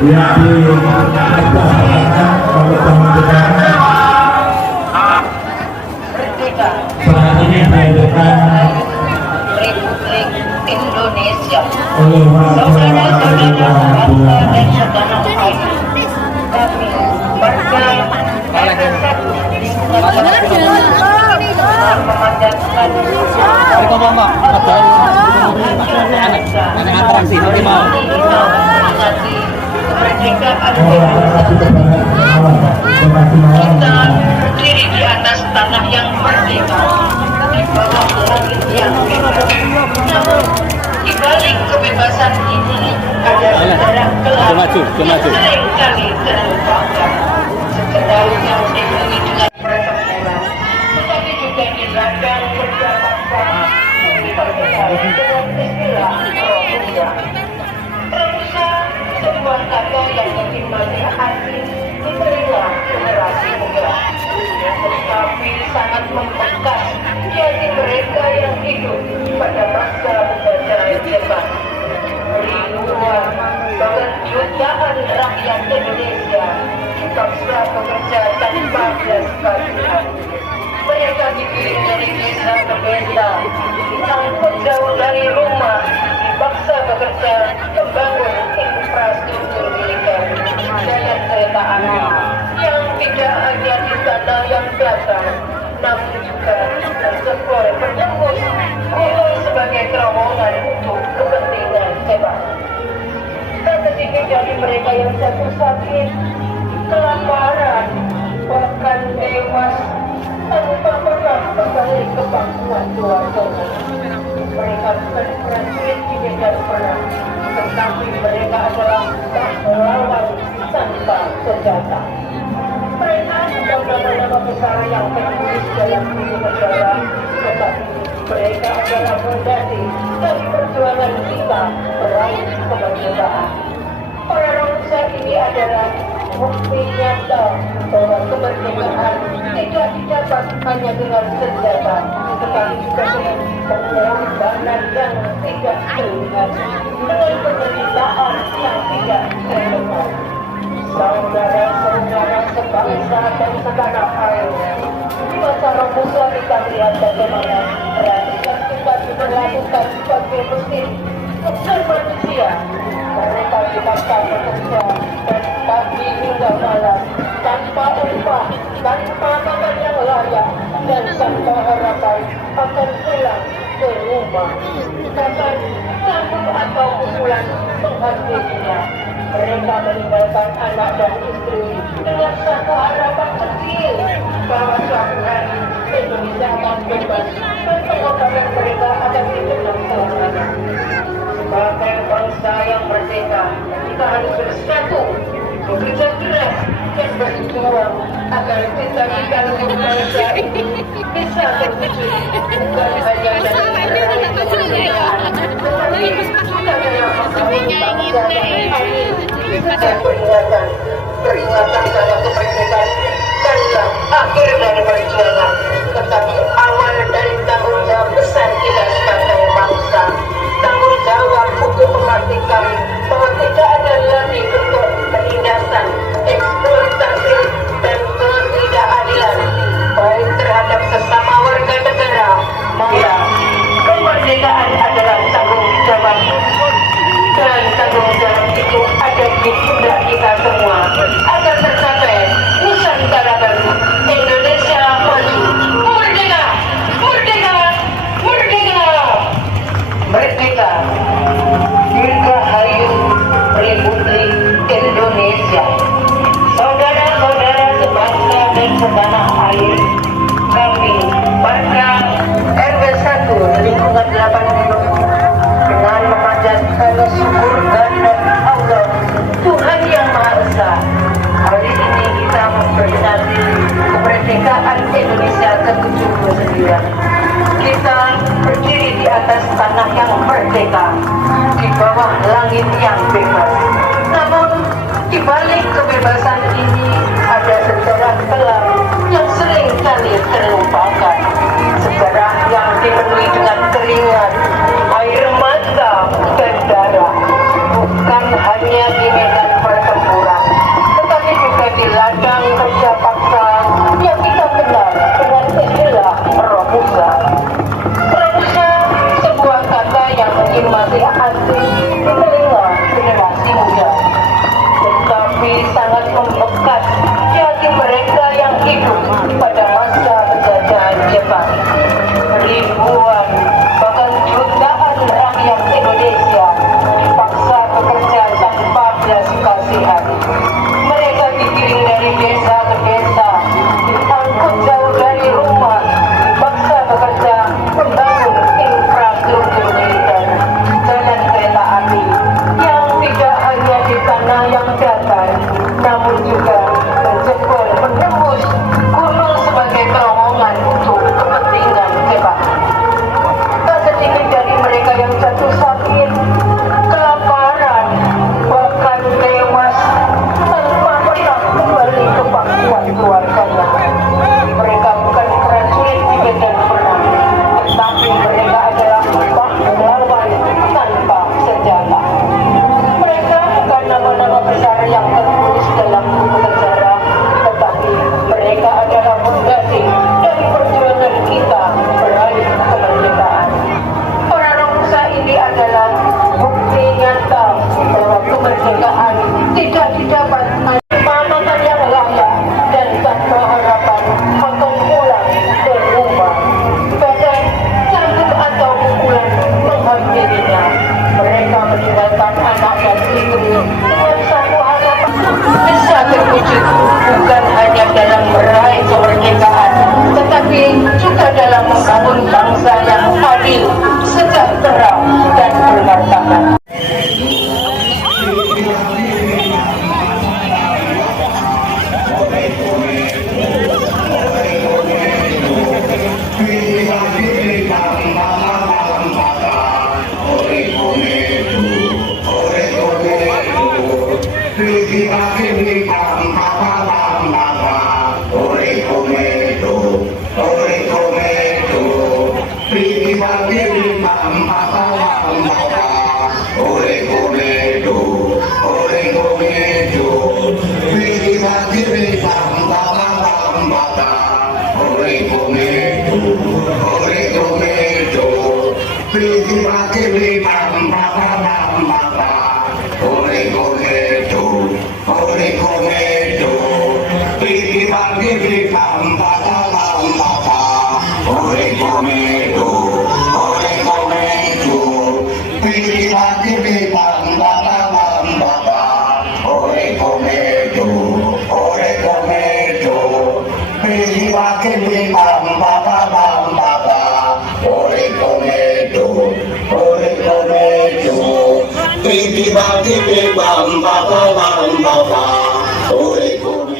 yang dilaksanakan oleh teman-teman saat ini diadakan Republik Indonesia. oleh warga Saudara-saudara bangsa dan setanah air, kami warga RW1 memanjatkan kemerdekaan kita berdiri di atas tanah yang merdeka, di bawah langit yang bebas. Namun di balik kebebasan ini ada sejarah gelap yang seringkali terlupakan. Sejarah yang dipenuhi dengan pertempuran, tetapi juga diladang berdampak dengan istilah Romusa. Romusa sebuah kata yang menyimpan arti di telinga generasi muda, tetapi sangat membekas di hati mereka yang hidup pada masa penjajah Jepang. Ribuan bahkan jutaan rakyat Indonesia dipaksa bekerja tanpa belas kasihan. Mereka dikirim dari desa ke desa, diangkut jauh dari rumah, dipaksa bekerja membangun infrastruktur militer, jalan kereta api yang tidak hanya di tanah yang datar, namun juga mensekor penembus gunung sebagai terowongan untuk kepentingan sepak. Tak sedikit dari mereka yang jatuh sakit, kelaparan, bahkan tewas tanpa pernah kembali ke pangkuan keluarganya. Mereka bukan prajurit di medan perang, tetapi mereka adalah pahlawan tanpa senjata. Mereka bukan nama-nama besar yang tertulis dalam buku sejarah, tetapi mereka adalah fondasi dari perjuangan kita meraih kemerdekaan. Para Romusa ini adalah bukti nyata bahwa kemerdekaan tidak didapat hanya dengan senjata, tetapi juga dengan pengorbanan yang tidak terlihat, dengan penderitaan yang tidak terlihat. Saudara-saudara sebangsa dan setanah air, di masa Romusa kita melihat bagaimana perhatian kita diberlakukan sebagai mesin untuk manusia. Mereka dipaksa bekerja dan pagi hingga malam tanpa upah, tanpa makan yang layak, dan tanpa harapan akan pulang ke rumah. Bahkan sambung atau pukulan menghantainya. Mereka meninggalkan anak dan istri dengan satu harapan kecil bahwa suatu hari Indonesia akan bebas dan pengorbanan mereka akan dikenang selamanya. Sebagai bangsa yang merdeka, kita harus bersatu, bekerja keras dan berjuang agar kita Indonesia ini bisa terwujud bukan hanya dari kemerdekaan, tetapi kita adalah bangsa yang adil. Dan peringatan bahwa kemerdekaan bukanlah akhir dari perjuangan, tetapi awal dari tanggung jawab besar kita sebagai bangsa. Tanggung jawab untuk memastikan bahwa tidak ada lagi bentuk penindasan, eksploitasi, dan ketidakadilan baik terhadap sesama warga negara. Maka kemerdekaan adalah tanggung jawab, dan tanggung jawab itu ada di pundak kita semua agar tercapai Nusantara baru, Indonesia maju. Merdeka, merdeka, merdeka, merdeka. Dirgahayu Republik Indonesia. Saudara-saudara sebangsa dan setanah air, kami warga RW1 lingkungan 8 dengan memanjatkan syukur kehadirat Allah Tuhan Yang Maha Esa. Hari ini kita memperingati kemerdekaan Indonesia ke-79. Kita berdiri di atas tanah yang merdeka, di bawah langit yang bebas. Namun di balik kebebasan ini ada sejarah kelam yang sering kali terlupakan. Sejarah yang dipenuhi dengan keringat, air mata, dan darah. Bukan hanya di medan pertempuran, dalam membangun bangsa yang adil, sejahtera, dan bermartabat. Bam bam bam bam bam bam, ore come